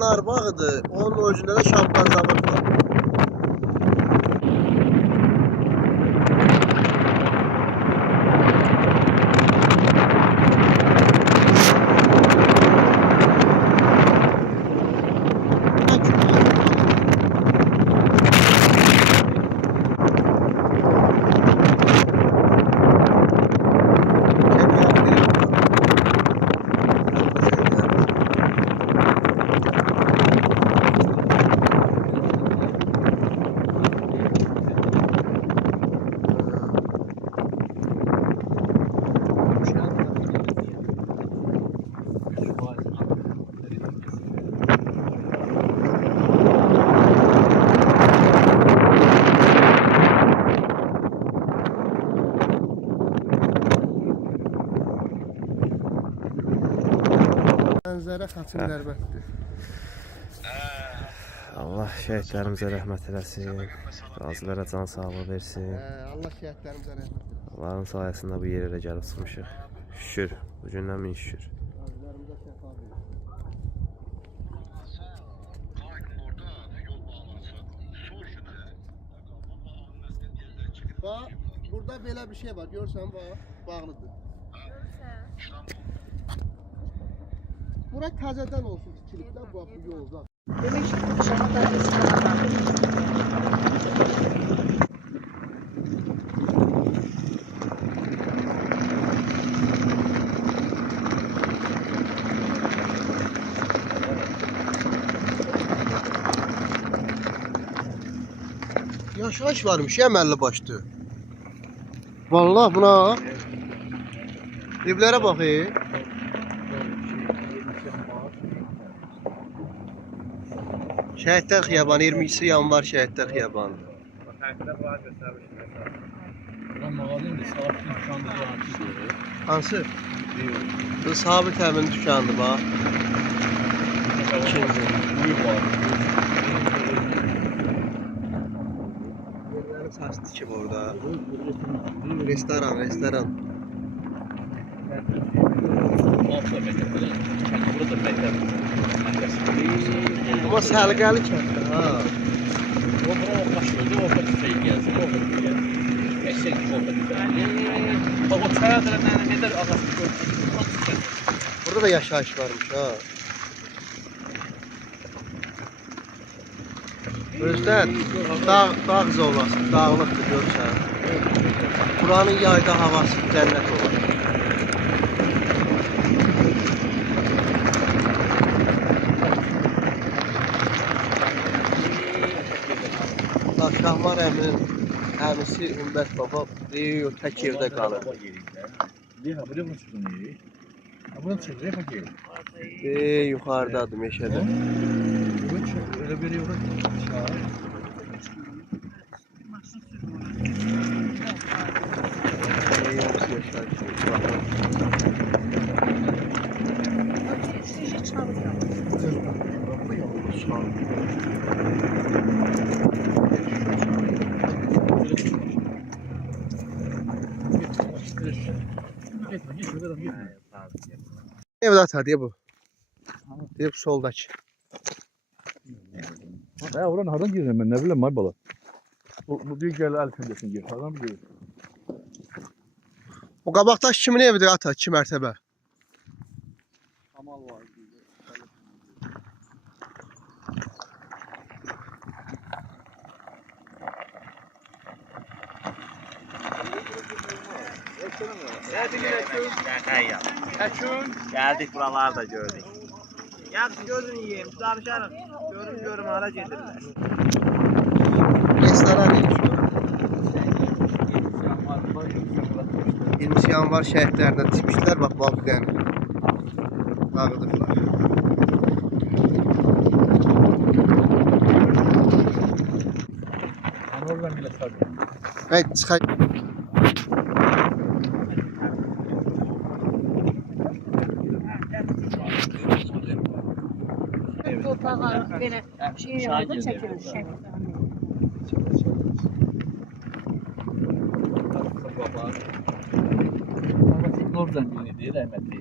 nar bağıdır. Onun orijinali şampan zavodu var. Mənzərə xaçın dərbəttdir. Allah şəhidlərimizə rəhmət eləsin. Qazilərə can sağlığı versin. Allah şəhidlərimizə rəhmət eləsin. Allah'ın sayəsində bu yerə gəlib çıxmışıq. Şükür. Bugündən min şükür. Qazilərimizə şəfa versin. Bax, burada belə bir şey var. Görsən bax, bağlıdır. Bura təzədən olsun tikilib də bu yolda. Demək ki, Şahan da restoran Yaşayış varmış ya əməlli başdı. Vallahi buna. Evlərə baxın. Şəhidlər Xiyabanı 22 yanvar Şəhidlər Xiyabanı. Hansı? Bu sabit həmin dükandır bax. İkinci. Yerləri saç tikib orada. Restoran. Ama səlqəli kənddir ha. Burada da yaşayış varmış ha. Özdən dağ zonası, dağlıqdır görürsən. Buranın yayda havası cənnət olur. Şahmar əminin əmisi Ümbət baba deyir, tək evdə qalır. Yuxarıdadır meşədə. Evlat hadiye bu. Hep soldaki. Ya oran hardan gireceğim ben ne bileyim may bala. Bu büyük yerler alfendesin gir. Hardan mı giriyor? O qabaqdaş kimin evidir ata? 2 mərtəbə. Kamal var. Geldik buralarda gördük. Yaxşı gözünü yiyeyim, danışarım. Görüm hara gedirlər. Restoran imiş. 20 yanvar şəhidlərindən tikmişlər. Bax, babiləni. Bağıdıqlar. Oradan bile sarıyor. Haydi çıxay. Torpağa belə şey yapıldı, çəkilmiş. Oradan bile değil rahmetli.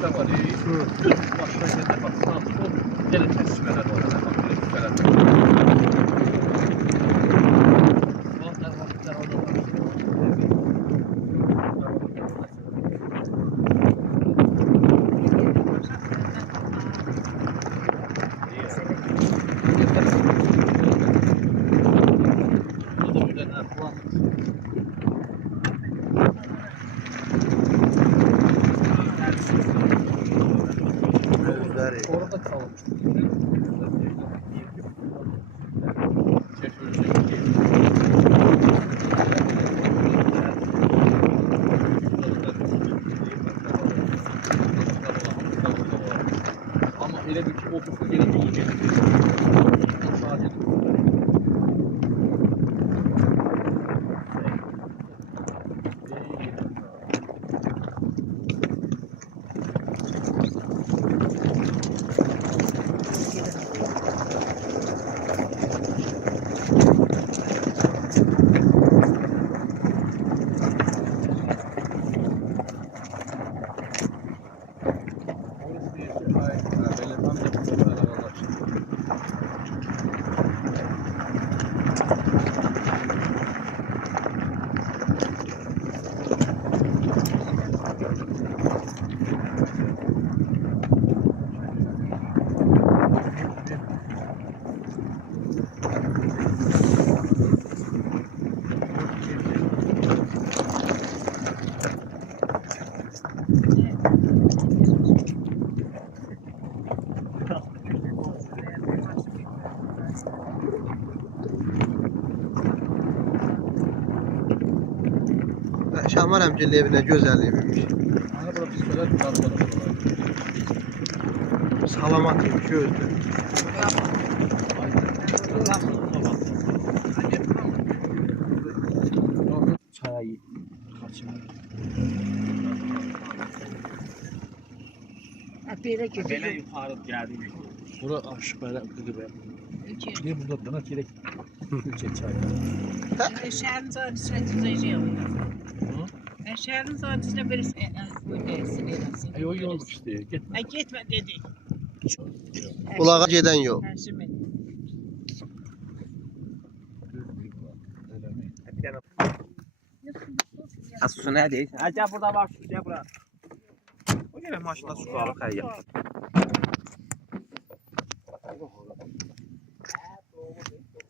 Kısa var. Başka yerler bak. Sağ sol. Gene kesişmeler var. Bak böyle küpeler var. Gözleri. Orada kalmış. Ama elə bir ki, o kutu gelince yiyecek. Sadece Şamar əmcinin evinə gözəlliyi vermiş. Ana bura pis söyler, karışmadan. Salamat imiş gözlü. Çaya kaçma. Belə gedir. Belə yuxarı gəldik. Bura aşık böyle kızı be. İki. Bir burada bana çilek. Çilek çay. Şəhərin zadisine düzəcəyəm. Şəhərin zadisine birisi bu deyilsin, eləsin. O yol işte. Gitme. Ay getmə dedi. Ulağa gedən yol. Hərşimin. Su nədir? Hə, gəl burada var, gəl bura. O gələk maşında su qalır, xəyyəm.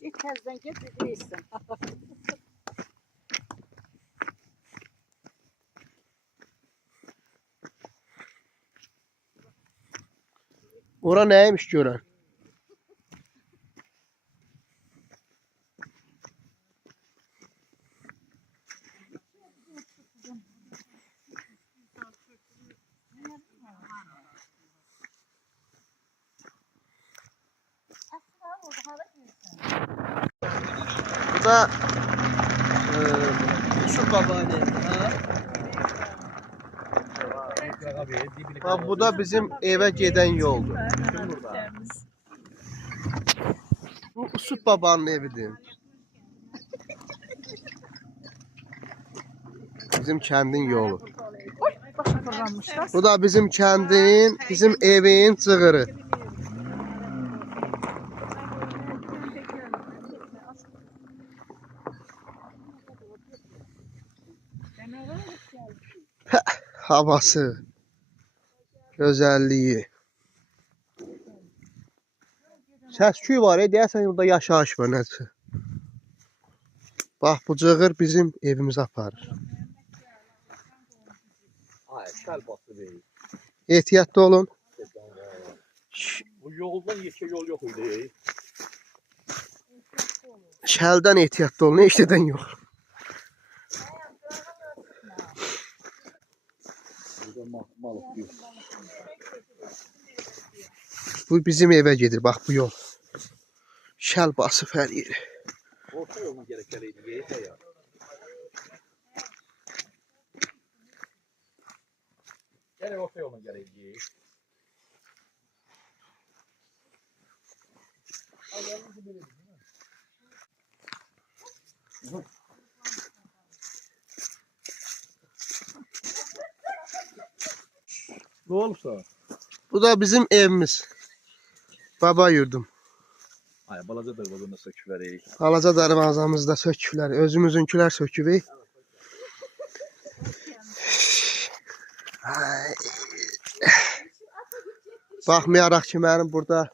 Get təzdən get, deyilsin. Ora nəymiş görən? Bu da Yusuf babaanne. Ha, bu da bizim eve giden yoldur. Bu Yusuf babanın evidir. Bizim kəndin yolu. Bu da bizim kəndin, bizim evin cığırı. Havası, gözəlliyi. Səs-küy var, deyəsən burada yaşayış var nəsə. Bax, bu cığır bizim evimizi aparır. Hayır, şel bastı değil. Ehtiyatlı olun. Bu yoldan yeşil yol yok idi. Şəldən ehtiyatlı olun, heç nədən yox. Burada balık yok. Bu bizim evə gedir, bax bu yol. Şəl basıb hər yeri. Orta yoluna gerek geleydi. Ya. Gene orta yoluna geleydi. Ne olursa. Bu da bizim evimiz. Baba yurdum. Ay balaca darvazını söküvereyik. Balaca darvazamızda sökülər. Özümüzünkülər sökübük. Ay. Baxmayaraq ki, mənim burada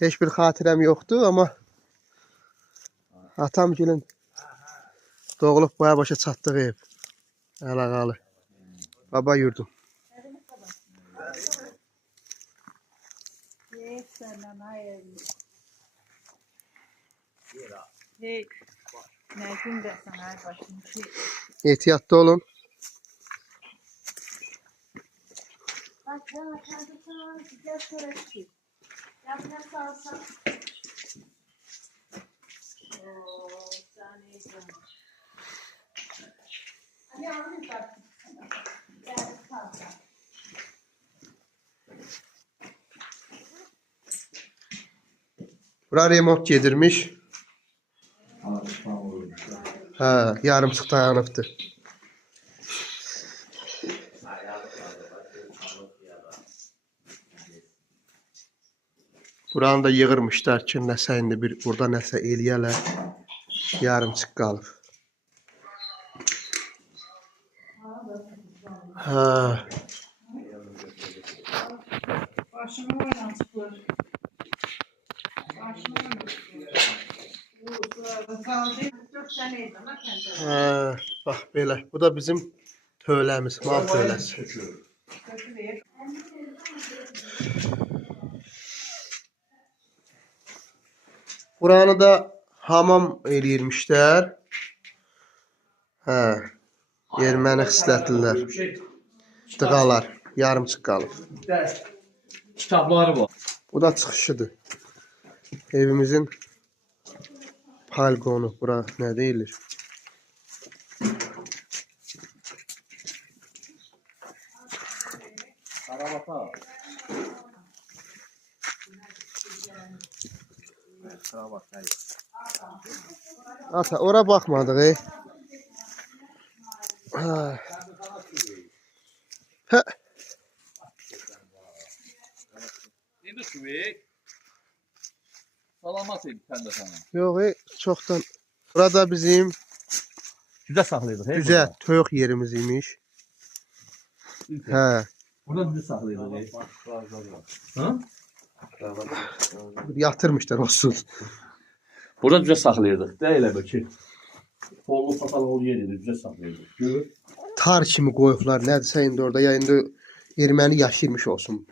heç bir xatirəm yoxdur, amma atam gülün doğulub boya başa çatdığı ev. Əlaqalı. Baba yurdum. Hey, ne gün dersen her başım şey. Ehtiyatlı olun. Bak ben kendi sana güzel söyledim. Yapma salsa. Oo, sen iyisin. Hadi alayım bak. Gel salsa. Bura remont gedirmiş. Ha, yarımçıq dayanıbdı. Buranı da yığırmışlar ki, nəsə indi bir burada nəsə eləyələr. Yarımçıq qalıb. Ha, Başımı oynatıplar. Başımı oynatıplar. Dört taneydi ama kendi. ha, bax belə. Bu da bizim tövləmiz, mal tövləsi. Kötü Buranı da hamam eləyirmişlər. Hə, erməni xislətliler. Dığalar, yarımçıq qalıb. Kitabları var. Bu da çıxışıdır. Evimizin balkonu. Bura nə deyilir? Karavata. Karavata. Ata, ora baxmadıq, ey. Ha. Hə. İndi süvek. Salamat edin sen de sana. Yox, ey, çoxdan. Burada bizim Güzel saklıyorduk. Hey, güzel toyuq yerimiz imiş. Hə. Burada bizi saklıyorduk. Ha? Yatırmışlar olsun. Burada güzel saklıyorduk. Değil belki. Kollu satalı ol yeriydi. Güzel saklıyorduk. Gör. Tar kimi qoyublar. Nədirsə indi orada ya indi erməni yaşayırmış olsun.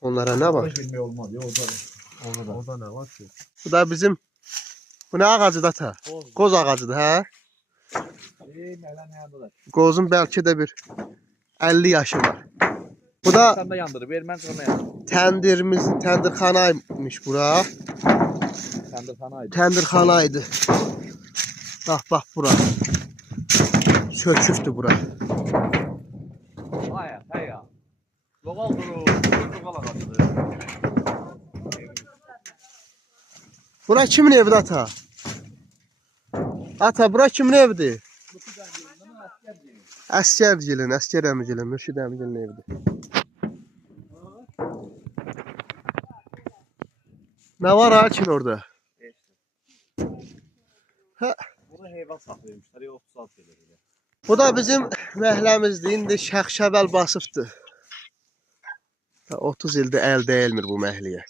Onlara nə var? Girmək olmaz ya orada. Orada ne var ki? Bu da bizim bu nə ağacıdır ata? Qoz ağacıdır, hə? Məhlə ne yandılar? Qozun bəlkə də bir 50 yaşı var. Bu da Sen de yandırır. Vermən çıxana yandır. təndirimiz, təndirxanaymış bura. Sen de sana ait. Təndirxanaydı. Bax bura. Çökübdür bura. Hayır, hayır. Logal duru. Logal ağacıdır. Bura kimin evidir ata? Ata, bura kimin evidir? Əskərgilin, Əskər əmigilin, Mürşid əmigilin evidir. Nə var ha kin orada? Hə, Burada heyvan saklıyormuşlar. Ya 36 gelir. bu da bizim məhləmizdir. İndi şəxşəvəl basıbdır. 30 ildir əl dəyilmir bu məhliyə.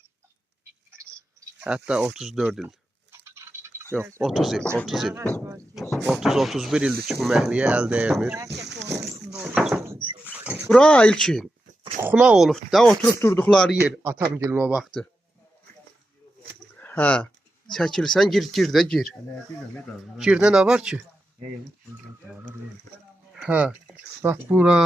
Hətta 34 il. Yox, 30 il, 30 il. 30-31 ildir ki bu məhliyə əl dəyilmir. Bura ilkin. Xuna olub da, oturub durduqları yer. Atam gelin o vaxtı. Hə, çəkilsən gir də gir. Girdə nə var ki? Hə, bax bura.